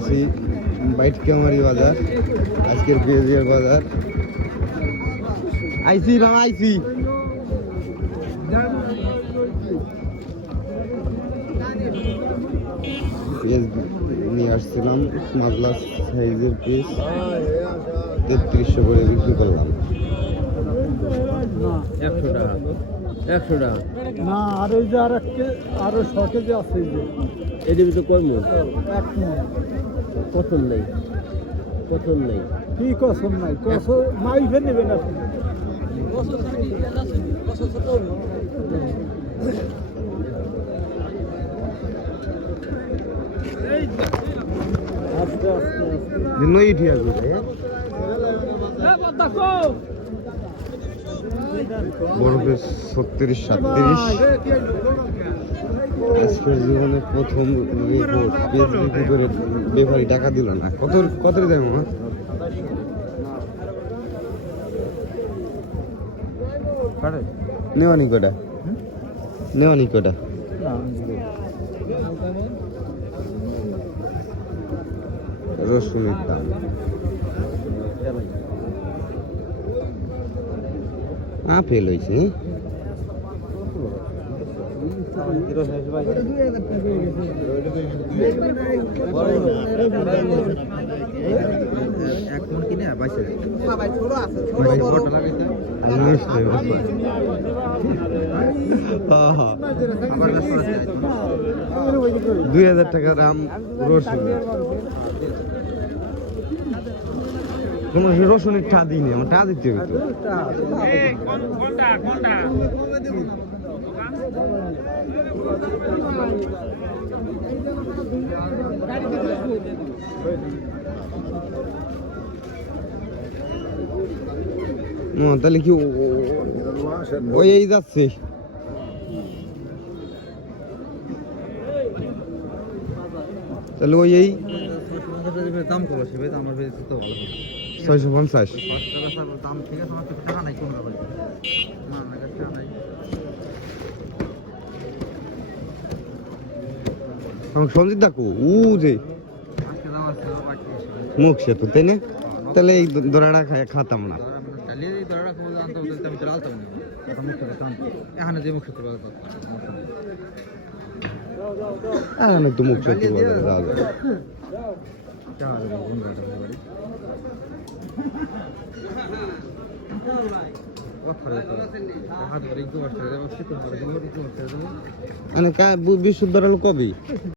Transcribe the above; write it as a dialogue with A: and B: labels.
A: আছি। বাইট কামারি বাজার আজকের পেঁয়াজের বাজার। আইসি না আইসি। নিয়ে আসছিলাম মাজলা সাইজের পিস তেত্রিশশো করে বিক্রি করলাম।
B: একশো টাকা। একশো টাকা।
C: না আর ওই যে আর একটা আরও শখে যে আছে এই যে
B: এটির ভিতরে কয় মন পছন্দ নেই। পছন্দ নেই।
C: কি কসম নাই? কসম আপনি আস্তে আস্তে আস্তে
A: নই ঠিক আছে বড় ছত্রিশ সাতত্রিশ। আজকের জীবনে প্রথম বিক্রি করে ব্যাপারী টাকা দিল না। কত কত দেয় মামা নেওয়ানি কটা নেওয়ানি কটা রসুনের দাম। আপেল হয়েছে দুই হাজার টাকা দাম রসুন। কোনো রসুনের টা দিইনি আমার টা দিতে হবে তাহলে কি ও- ও- ওই এই যাচ্ছে তাহলে ওই এই
B: দাম করো সে আমার বেশি তো
A: ছয়শো পঞ্চাশ
B: দাম ঠিক আছে আমার কাছে টাকা নাই কোনো ব্যাপার না আমার কাছে টাকা নাই
A: আমার সঞ্জিত ডাকু উ যে মুখ সেতু তাই না। তাহলে এই দোড়াটা খাতাম না।
B: মুখ
A: সেতু মানে বিশুদ্ধ কবে?